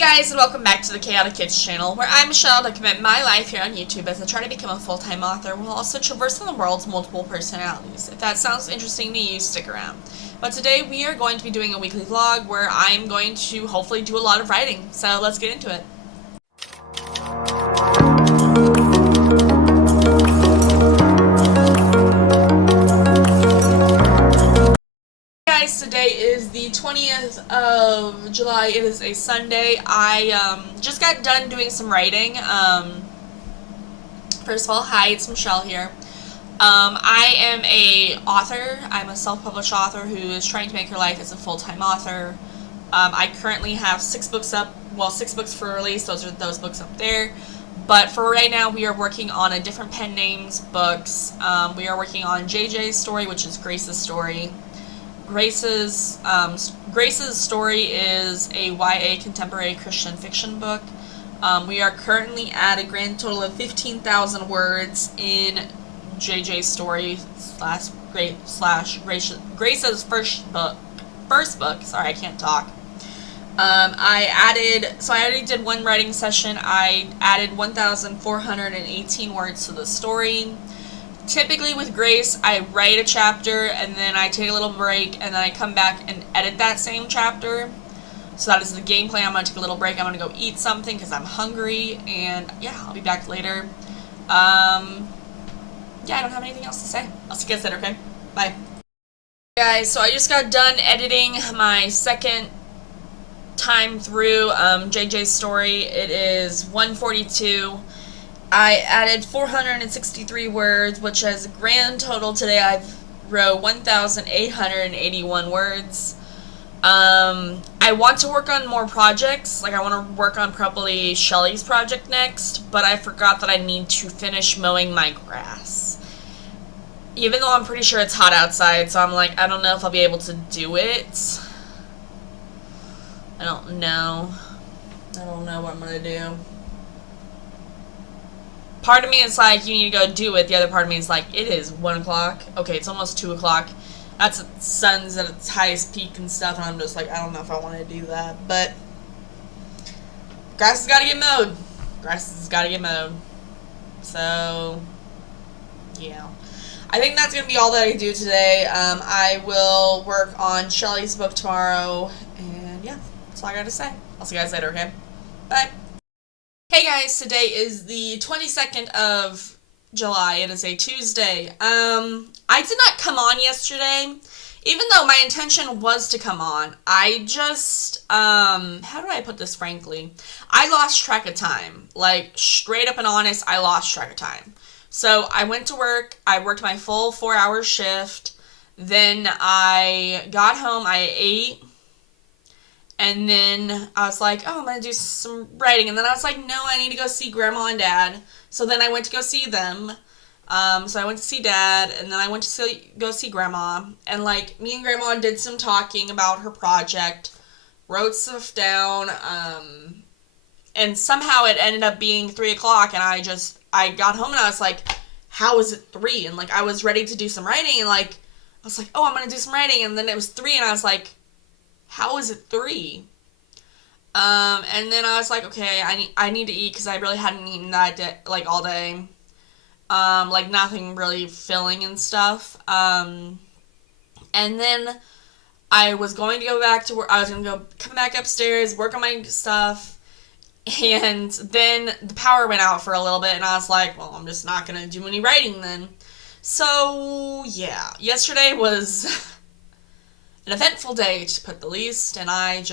Guys, and welcome back to the Chaotic Kids channel, where I, Michelle, document my life here on YouTube as I try to become a full-time author while also traversing the world's multiple personalities. If that sounds interesting to you, stick around. But today we are going to be doing a weekly vlog where I'm going to hopefully do a lot of writing, so let's get into it. Today is the 20th of July. It is a Sunday. I just got done doing some writing. First of all, hi, it's Michelle here. I am a author. I'm a self-published author who is trying to make her life as a full-time author. I currently have 6 books up. Well, 6 books for release. Those are those books up there. But for right now, we are working on a different pen names books. We are working on JJ's story, which is Grace's story. Grace's story is a YA contemporary Christian fiction book. We are currently at a grand total of 15,000 words in JJ's story Grace's first book. Sorry, I can't talk. I already did one writing session. I added 1,418 words to the story. Typically with Grace, I write a chapter and then I take a little break and then I come back and edit that same chapter. So that is the game plan. I'm going to take a little break. I'm going to go eat something because I'm hungry, and yeah, I'll be back later. Yeah, I don't have anything else to say. I'll see you guys later, okay? Bye. Guys, so I just got done editing my second time through JJ's story. It is 1:42. I added 463 words, which as a grand total today I've wrote 1,881 words. I want to work on more projects. Like, I want to work on probably Shelly's project next, but I forgot that I need to finish mowing my grass. Even though I'm pretty sure it's hot outside, so I'm like, I don't know if I'll be able to do it. I don't know what I'm gonna do. Part of me is like, you need to go do it. The other part of me is like, it is 1 o'clock. Okay, it's almost 2 o'clock. That's sun's at its highest peak and stuff, and I'm just like, I don't know if I want to do that. But grass has got to get mowed. Grass has got to get mowed. So, yeah. I think that's going to be all that I do today. I will work on Shelly's book tomorrow, and yeah, that's all I got to say. I'll see you guys later, okay? Bye. Hey guys, today is the 22nd of July. It is a Tuesday. I did not come on yesterday, even though my intention was to come on. I just, how do I put this frankly? I lost track of time. Like, straight up and honest, I lost track of time. So I went to work, I worked my full 4-hour shift, then I got home, I ate, and then I was like, oh, I'm going to do some writing. And then I was like, no, I need to go see Grandma and Dad. So then I went to go see them. So I went to see Dad, and then I went to go see Grandma. And, like, me and Grandma did some talking about her project, wrote stuff down, and somehow it ended up being 3 o'clock, and I got home, and I was like, how is it 3? And, like, I was ready to do some writing, and, like, I was like, oh, I'm going to do some writing. And then it was 3, and I was like, how is it 3? And then I was like, okay, I need to eat because I really hadn't eaten that day, like, all day. Like, nothing really filling and stuff. And then I was going to go back to work. I was going to come back upstairs, work on my stuff, and then the power went out for a little bit, and I was like, well, I'm just not going to do any writing then. So, yeah, yesterday was an eventful day, to put the least, and I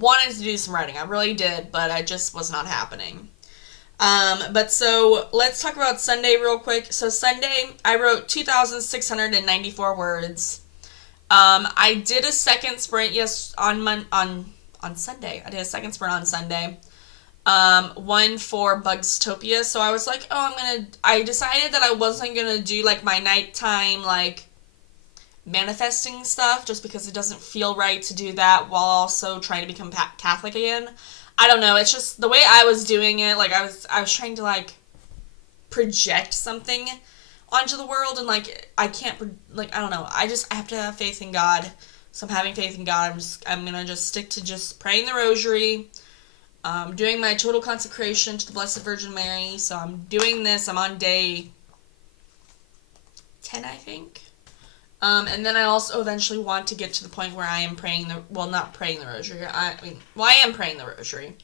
wanted to do some writing. I really did, but it just was not happening. But so, let's talk about Sunday real quick. So, Sunday, I wrote 2,694 words. I did a second sprint, on Sunday. I did a second sprint on Sunday. One for Bugztopia, so I was like, I decided that I wasn't gonna do, like, my nighttime, like, manifesting stuff, just because it doesn't feel right to do that while also trying to become Catholic again. I don't know, it's just the way I was doing it. Like, I was trying to, like, project something onto the world, and, like, I can't, like, I don't know, I have to have faith in God. So I'm having faith in God. I'm gonna just stick to just praying the rosary, doing my total consecration to the Blessed Virgin Mary. So I'm doing this. I'm on day 10, I think. And then I also eventually want to get to the point where I am praying not praying the rosary. I am praying the rosary,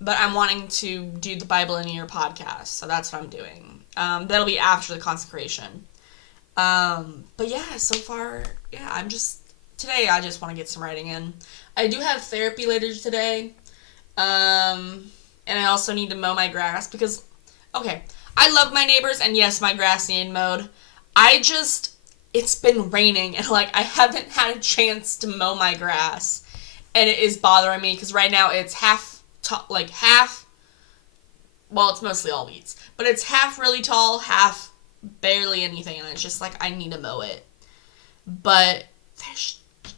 but I'm wanting to do the Bible in a Year podcast. So that's what I'm doing. That'll be after the consecration. But yeah, so far, yeah, today I just want to get some writing in. I do have therapy later today. And I also need to mow my grass because, okay, I love my neighbors, and yes, my grass needed mowed. It's been raining, and, like, I haven't had a chance to mow my grass, and it is bothering me, because right now it's well, it's mostly all weeds, but it's half really tall, half barely anything, and it's just, like, I need to mow it. But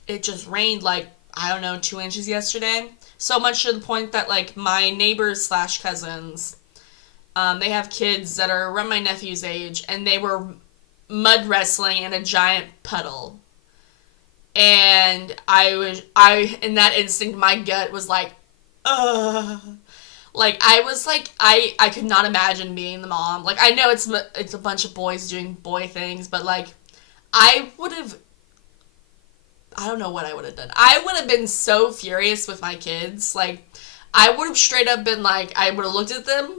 it just rained, like, I don't know, 2 inches yesterday, so much to the point that, like, my neighbors / cousins, they have kids that are around my nephew's age, and they were mud wrestling in a giant puddle. And in that instant, my gut was like, ugh. Like, I was like, I could not imagine being the mom. Like, I know it's a bunch of boys doing boy things, but, like, I don't know what I would have done. I would have been so furious with my kids. Like, I would have straight up been like, I would have looked at them,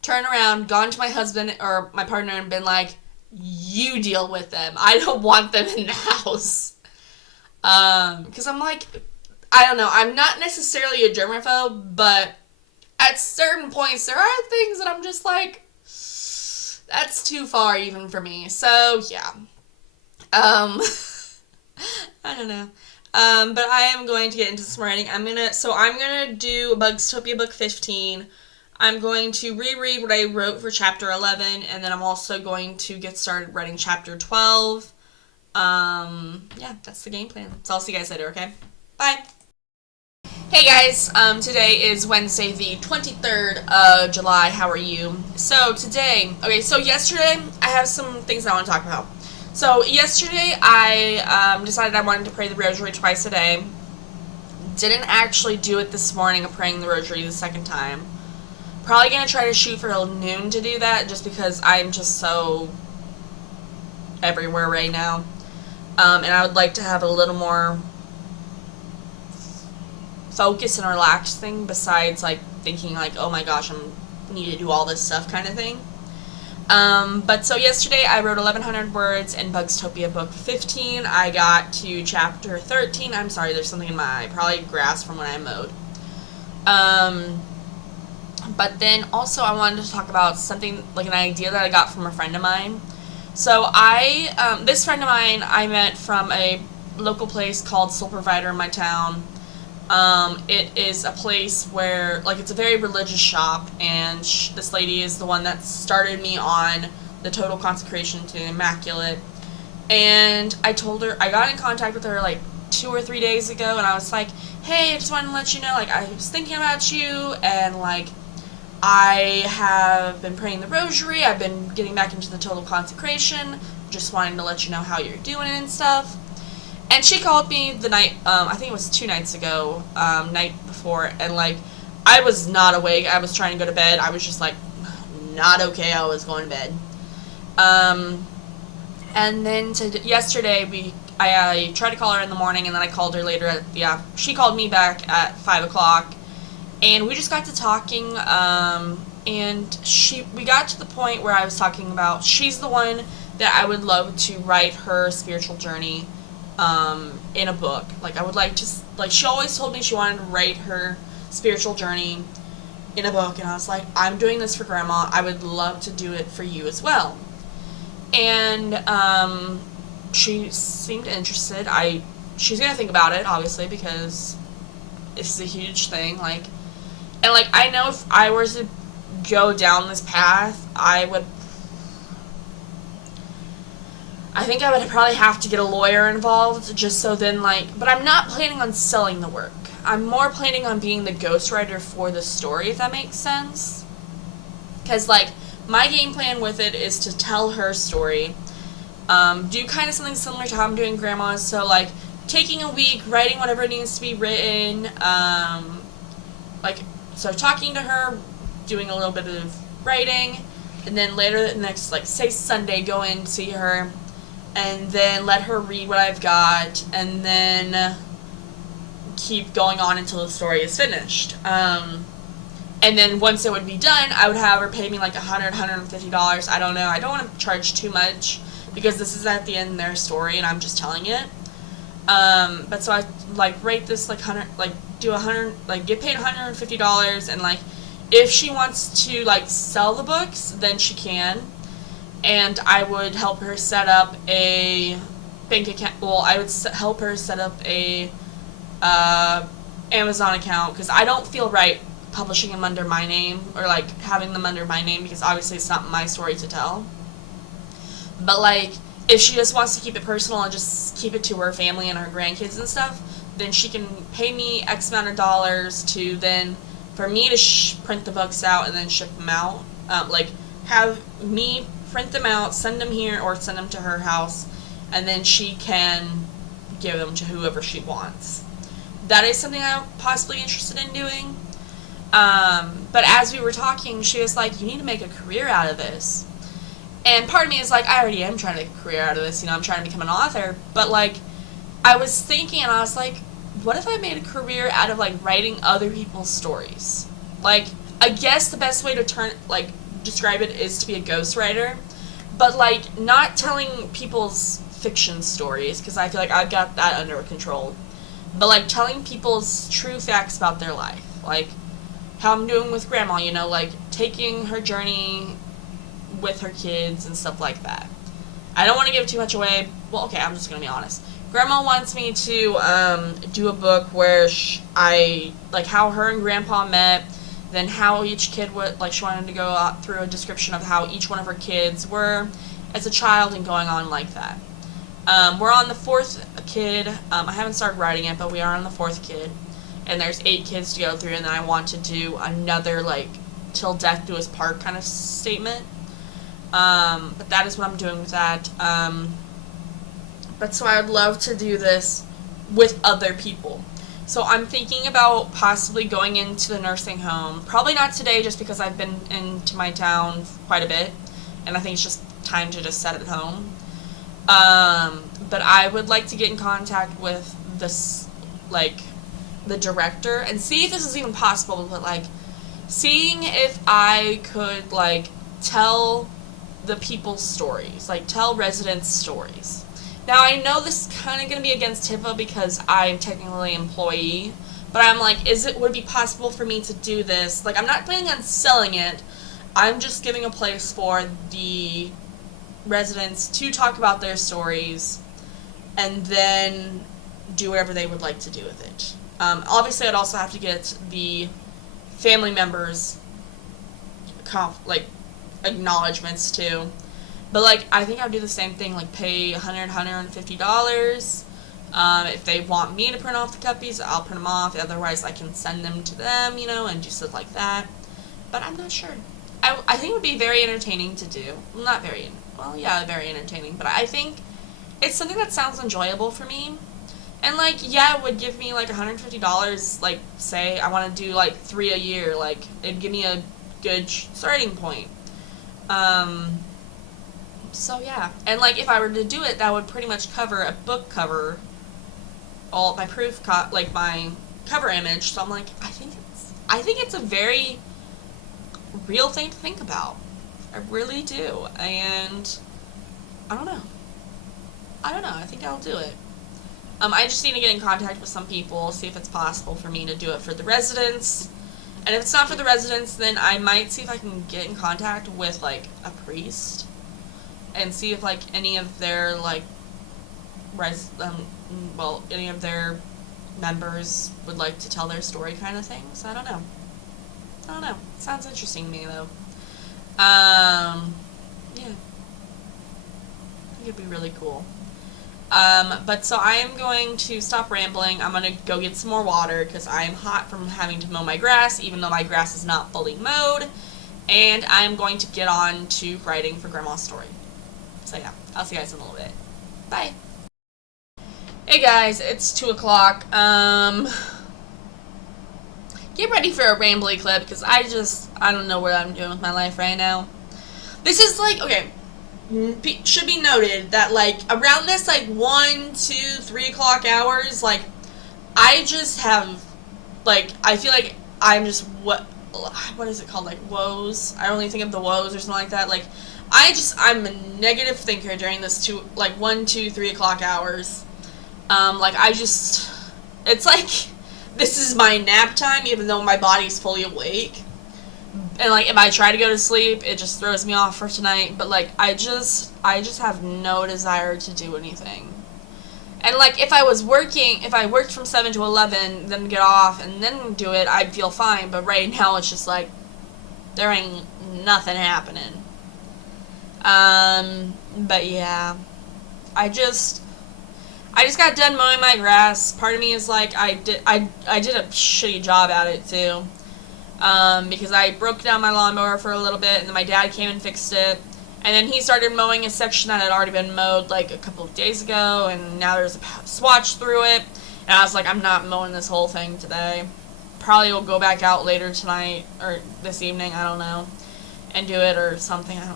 turned around, gone to my husband or my partner and been like, you deal with them. I don't want them in the house. Because I'm like, I don't know. I'm not necessarily a germaphobe, but at certain points, there are things that I'm just like, that's too far even for me. So, yeah. I don't know. But I am going to get into some writing. I'm gonna do Bugztopia book 15. I'm going to reread what I wrote for chapter 11, and then I'm also going to get started writing chapter 12. Yeah, that's the game plan. So I'll see you guys later, okay? Bye! Hey guys, today is Wednesday, the 23rd of July. How are you? So yesterday, I have some things I want to talk about. So yesterday, I decided I wanted to pray the rosary twice a day. Didn't actually do it this morning of praying the rosary the second time. Probably going to try to shoot for noon to do that, just because I'm just so everywhere right now. And I would like to have a little more focus and relaxing besides, like, thinking, like, oh my gosh, I need to do all this stuff kind of thing. But so yesterday I wrote 1,100 words in Bugztopia book 15. I got to chapter 13. I'm sorry, there's something in my eye. Probably grass from when I mowed. But then also I wanted to talk about something, like an idea that I got from a friend of mine. So this friend of mine I met from a local place called Soul Provider in my town. It is a place where, like, it's a very religious shop, and this lady is the one that started me on the total consecration to the Immaculate. And I told her, I got in contact with her, like, 2 or 3 days ago, and I was like, hey, I just wanted to let you know, like, I was thinking about you, and, like, I have been praying the rosary, I've been getting back into the total consecration, just wanting to let you know how you're doing and stuff. And she called me the night, I think it was 2 nights ago, night before, and, like, I was not awake. I was trying to go to bed. I was just, like, not okay. I was going to bed. And then yesterday, I tried to call her in the morning, and then I called her later. She called me back at 5 o'clock, and we just got to talking, and we got to the point where I was talking about, she's the one that I would love to write her spiritual journey in a book. Like, I would like to, like, she always told me she wanted to write her spiritual journey in a book, and I was like, I'm doing this for Grandma, I would love to do it for you as well. And she seemed interested. She's gonna think about it, obviously, because this is a huge thing, like, and, like, I know if I were to go down this path, I think I would probably have to get a lawyer involved, just so then, like, but I'm not planning on selling the work. I'm more planning on being the ghostwriter for the story, if that makes sense. Because, like, my game plan with it is to tell her story, do kind of something similar to how I'm doing Grandma's, so, like, taking a week, writing whatever needs to be written, so talking to her, doing a little bit of writing, and then later the next, like, say Sunday, go in, see her, and then let her read what I've got, and then keep going on until the story is finished. And then once it would be done, I would have her pay me like $100, $150. I don't know. I don't want to charge too much because this is at the end of their story and I'm just telling it. But so I like rate this like get paid $150, and like if she wants to like sell the books, then she can. And I would help her set up a bank account. Well, I would help her set up a Amazon account, because I don't feel right publishing them under my name, or like having them under my name, because obviously it's not my story to tell. But like if she just wants to keep it personal and just keep it to her family and her grandkids and stuff, then she can pay me X amount of dollars to then for me to print the books out and then ship them out. Like have me print them out, send them here, or send them to her house, and then she can give them to whoever she wants. That is something I'm possibly interested in doing. But as we were talking, she was like, you need to make a career out of this. And part of me is like, I already am trying to make a career out of this, I'm trying to become an author. But like, I was thinking, and I was like, what if I made a career out of like writing other people's stories? Like, I guess the best way to describe it is to be a ghostwriter, but like not telling people's fiction stories, because I feel like I've got that under control, but like telling people's true facts about their life, like how I'm doing with Grandma, like taking her journey with her kids and stuff like that. I don't want to give too much away. Well, okay, I'm just going to be honest. Grandma wants me to do a book where how her and Grandpa met, then how each kid would, she wanted to go through a description of how each one of her kids were as a child and going on like that. We're on the 4th kid. I haven't started writing it, but we are on the 4th kid. And there's 8 kids to go through, and then I want to do another, till death do us part kind of statement. But that is what I'm doing with that. But so I would love to do this with other people. So I'm thinking about possibly going into the nursing home. Probably not today, just because I've been into my town quite a bit, and I think it's just time to just set it at home. But I would like to get in contact with this, the director, and see if this is even possible, but, seeing if I could, tell the people's stories, tell residents' stories. Now, I know this is kind of going to be against HIPAA because I'm technically an employee, but I'm would it be possible for me to do this? I'm not planning on selling it. I'm just giving a place for the residents to talk about their stories and then do whatever they would like to do with it. Obviously, I'd also have to get the family members' acknowledgments too. But I think I would do the same thing, pay $100, $150. If they want me to print off the copies, I'll print them off. Otherwise, I can send them to them, and do stuff like that. But I'm not sure. I think it would be very entertaining to do. Very entertaining. But I think it's something that sounds enjoyable for me. And, it would give me, $150, say I want to do, 3 a year. It'd give me a good starting point. So, yeah. And, if I were to do it, that would pretty much cover a book cover, all my proof, my cover image. So I'm I think it's a very real thing to think about. I really do. And I don't know. I think I'll do it. I just need to get in contact with some people, see if it's possible for me to do it for the residents. And if it's not for the residents, then I might see if I can get in contact with, a priest. And see if, any of their, any of their members would like to tell their story kind of thing. So I don't know. Sounds interesting to me, though. Yeah. I think it'd be really cool. But so I am going to stop rambling. I'm going to go get some more water because I am hot from having to mow my grass, even though my grass is not fully mowed. And I am going to get on to writing for Grandma's story. So yeah, I'll see you guys in a little bit. Bye. Hey guys, it's 2 o'clock. Get ready for a rambly clip because I don't know what I'm doing with my life right now. This is like, okay, should be noted that like around this like 1, 2, 3 o'clock hours, like I just have, like, I feel like I'm just, what is it called, like woes? I only think of the woes or something like that. Like, I'm a negative thinker during this 1, 2, 3 o'clock hours. Like, it's like, this is my nap time, even though my body's fully awake. And, like, if I try to go to sleep, it just throws me off for tonight. But, like, I just have no desire to do anything. And, like, if I worked from 7 to 11, then get off, and then do it, I'd feel fine. But right now, it's just, like, there ain't nothing happening. But, yeah. I just got done mowing my grass. Part of me is like, I did a shitty job at it, too. Because I broke down my lawnmower for a little bit, and then my dad came and fixed it. And then he started mowing a section that had already been mowed, like, a couple of days ago, and now there's a swatch through it. And I was like, I'm not mowing this whole thing today. Probably will go back out later tonight, or this evening, I don't know, and do it or something. I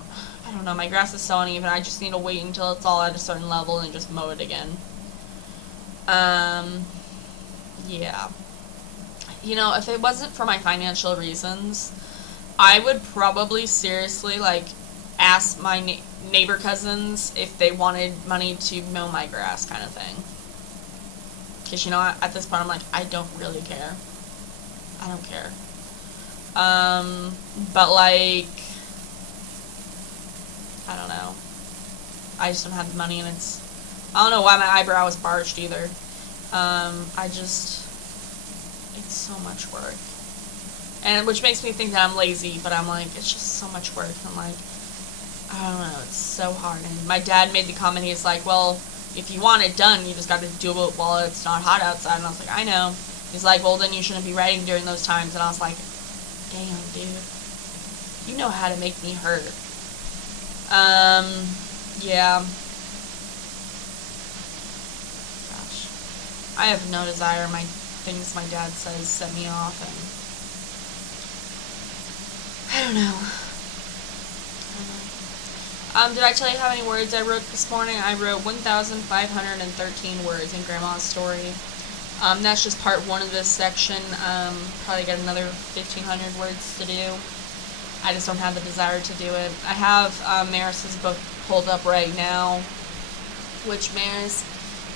don't know. My grass is so uneven. I just need to wait until it's all at a certain level and just mow it again. Yeah. You know, if it wasn't for my financial reasons, I would probably seriously, like, ask my neighbor cousins if they wanted money to mow my grass, kind of thing. Because, you know, at this point, I'm like, I don't really care. I don't care. But, like, I don't know. I just don't have the money, and I don't know why my eyebrow was barged either. It's so much work. And which makes me think that I'm lazy, but I'm like, it's just so much work. I'm like, I don't know, it's so hard. And my dad made the comment, he's like, well, if you want it done, you just got to do it while it's not hot outside. And I was like, I know. He's like, well, then you shouldn't be writing during those times. And I was like, damn, dude. You know how to make me hurt. Yeah. Gosh. I have no desire. My things my dad says set me off, and I don't know. Did I tell you how many words I wrote this morning? I wrote 1,513 words in Grandma's story. That's just part one of this section. Probably got another 1,500 words to do. I just don't have the desire to do it. I have Maris's book pulled up right now, which Maris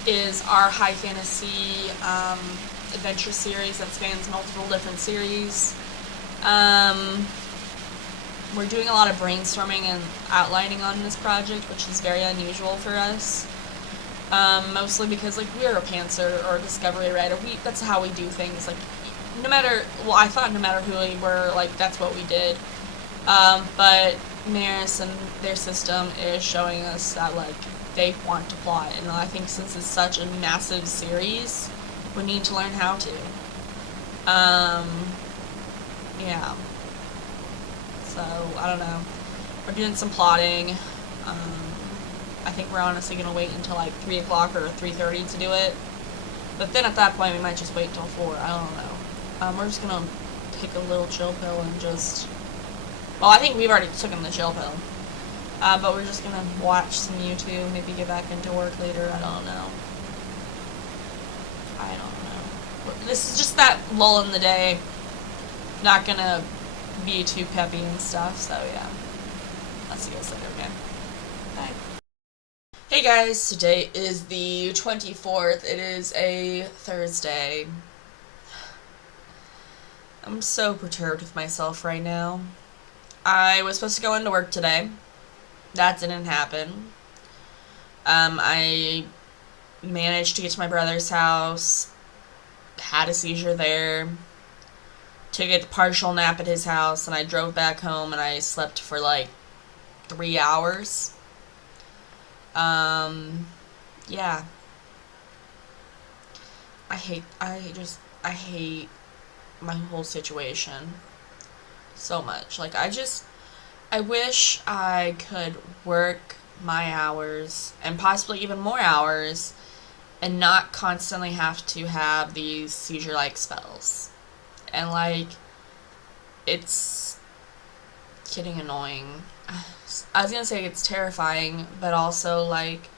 is our high fantasy adventure series that spans multiple different series. We're doing a lot of brainstorming and outlining on this project, which is very unusual for us. Mostly because, like, we're a pantser or a discovery writer. That's how we do things. Like, I thought no matter who we were, like, that's what we did. But Maris and their system is showing us that, like, they want to plot. And I think since it's such a massive series, we need to learn how to. Yeah. So, I don't know. We're doing some plotting. I think we're honestly going to wait until like 3 o'clock or 3:30 to do it. But then at that point, we might just wait until 4. I don't know. We're just going to take a little chill pill and just... Well, I think we've already taken the chill pill. But we're just going to watch some YouTube, maybe get back into work later. I don't know. This is just that lull in the day. Not going to be too peppy and stuff, so yeah. I'll see you guys later, okay? Bye. Hey guys, today is the 24th. It is a Thursday. I'm so perturbed with myself right now. I was supposed to go into work today. That didn't happen. I managed to get to my brother's house. Had a seizure there. Took a partial nap at his house, and I drove back home, and I slept for like 3 hours. Yeah. I hate my whole situation so much. Like, I wish I could work my hours, and possibly even more hours, and not constantly have to have these seizure-like spells. And, like, it's getting annoying. I was gonna say it's terrifying, but also, like,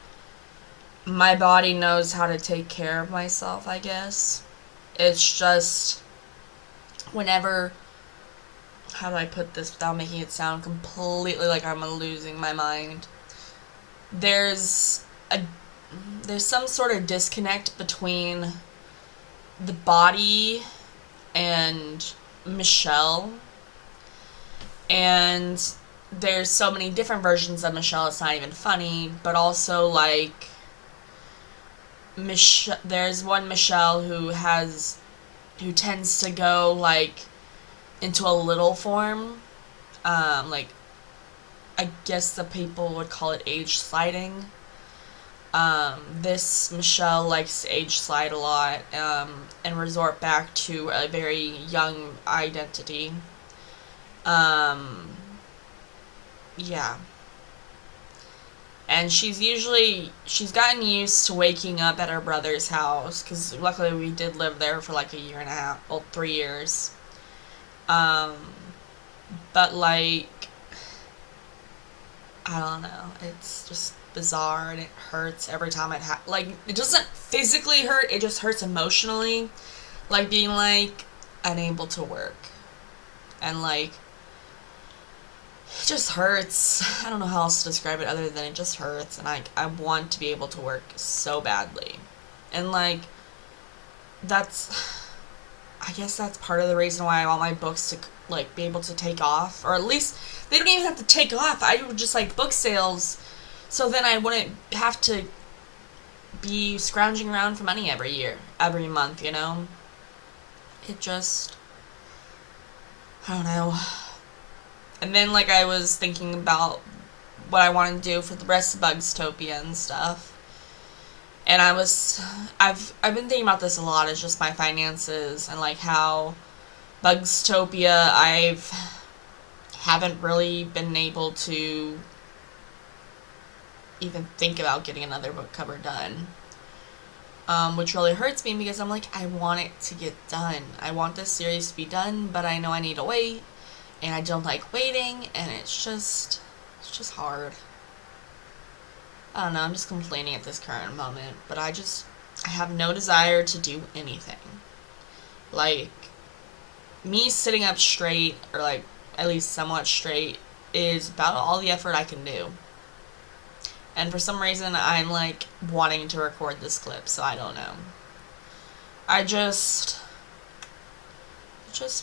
my body knows how to take care of myself, I guess. It's just, whenever, how do I put this without making it sound completely like I'm losing my mind? There's some sort of disconnect between the body and Michelle, and there's so many different versions of Michelle, it's not even funny, but also, like, there's one Michelle who tends to go, like, into a little form, like, I guess the people would call it age sliding. This Michelle likes to age slide a lot, and resort back to a very young identity. Yeah. And she's gotten used to waking up at her brother's house, because luckily we did live there for like a year and a half, well, 3 years. But, like, I don't know, it's just bizarre, and it hurts every time like, it doesn't physically hurt, it just hurts emotionally, like, being, like, unable to work, and, like, it just hurts. I don't know how else to describe it other than it just hurts, and I want to be able to work so badly, and, like, I guess that's part of the reason why I want my books to, like, be able to take off, or at least, they don't even have to take off, I would just, like, book sales, so then I wouldn't have to be scrounging around for money every month, you know? It just, I don't know. And then, like, I was thinking about what I want to do for the rest of Bugztopia and stuff. And I've been thinking about this a lot, it's just my finances, and, like, how Bugztopia, haven't really been able to even think about getting another book cover done. Which really hurts me, because I'm like, I want it to get done. I want this series to be done, but I know I need to wait, and I don't like waiting, and it's just hard. I don't know, I'm just complaining at this current moment, but I have no desire to do anything. Like, me sitting up straight, or, like, at least somewhat straight, is about all the effort I can do. And for some reason, I'm, like, wanting to record this clip, so I don't know. I just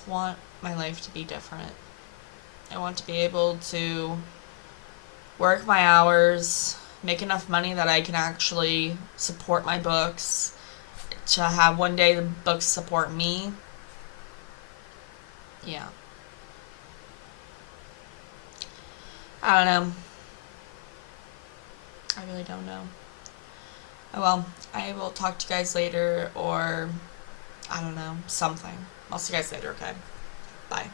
want my life to be different. I want to be able to work my hours, make enough money that I can actually support my books, to have one day the books support me. Yeah. I don't know. I really don't know. Oh well, I will talk to you guys later, or I don't know, something. I'll see you guys later, okay? Bye.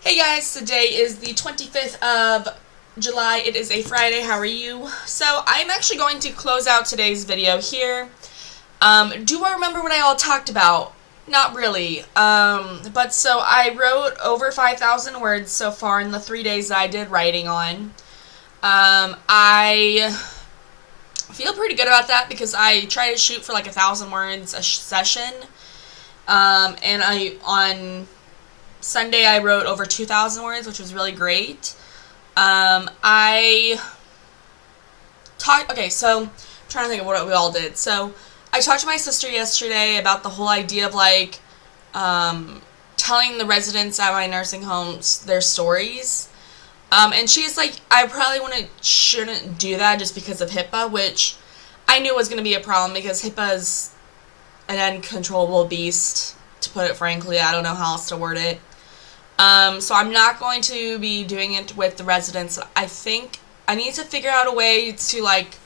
Hey guys, today is the 25th of July. It is a Friday. How are you? So I'm actually going to close out today's video here. Do I remember what I all talked about? Not really. But so I wrote over 5,000 words so far in the 3 days that I did writing on. I feel pretty good about that, because I try to shoot for like 1,000 words a session. And on Sunday I wrote over 2,000 words, which was really great. Okay, so I'm trying to think of what we all did. So I talked to my sister yesterday about the whole idea of, like, telling the residents at my nursing homes their stories. And she's like, I probably shouldn't do that just because of HIPAA, which I knew was going to be a problem, because HIPAA is an uncontrollable beast, to put it frankly. I don't know how else to word it. So I'm not going to be doing it with the residents. I think I need to figure out a way to, like,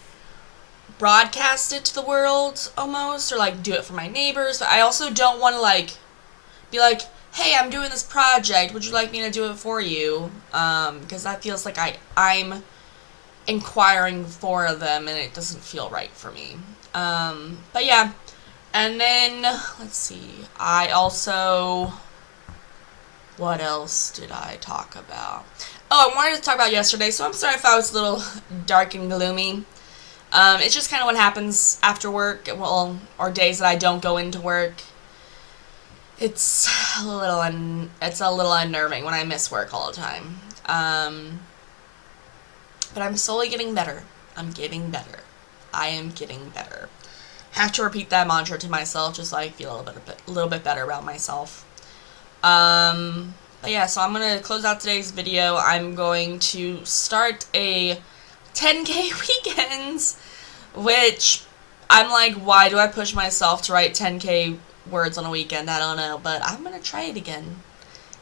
broadcast it to the world, almost, or, like, do it for my neighbors. But I also don't want to, like, be like, hey, I'm doing this project, would you like me to do it for you? Because that feels like I'm inquiring for them, and it doesn't feel right for me. But yeah, and then, let's see, I also, what else did I talk about? Oh, I wanted to talk about yesterday, so I'm sorry if I was a little dark and gloomy. It's just kind of what happens after work, well, or days that I don't go into work. It's a little unnerving when I miss work all the time. But I'm slowly getting better. I'm getting better. I am getting better. Have to repeat that mantra to myself just so I feel a little bit better about myself. But yeah, so I'm gonna close out today's video. I'm going to start a 10K weekends, which I'm like, why do I push myself to write 10K words on a weekend? I don't know, but I'm gonna try it again.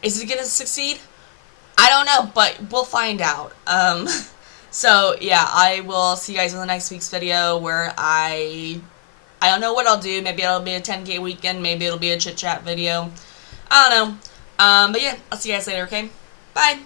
Is it gonna succeed? I don't know, but we'll find out. So yeah, I will see you guys in the next week's video where I don't know what I'll do. Maybe it'll be a 10K weekend. Maybe it'll be a chit chat video. I don't know. But yeah, I'll see you guys later, okay? Bye!